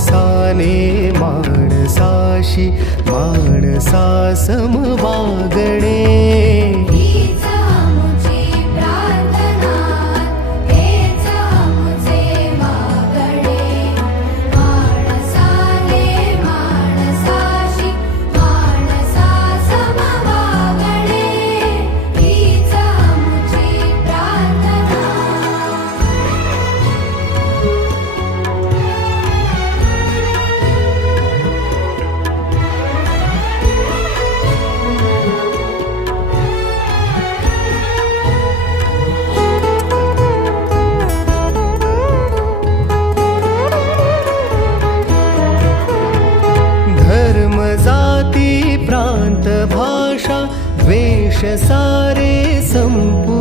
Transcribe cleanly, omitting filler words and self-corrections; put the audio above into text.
माणसाने माणसाशी माणसा सम वागणे. हीच आमुची प्रार्थना, हेच आमुचे मागणे. माणसाने माणसाशी माणसा सम वागणे. हीच आमुची प्रार्थना. धर्म जाती प्रांत भाषा द्वेष सारे संपू